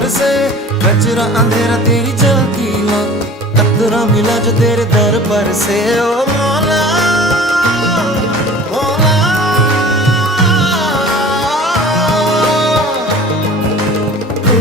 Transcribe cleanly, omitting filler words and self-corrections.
बरसे, कचरा अंधेरा तेरी जलती ला, कतरा मिला जो तेरे दर पर से। ओ मौला मौला, तू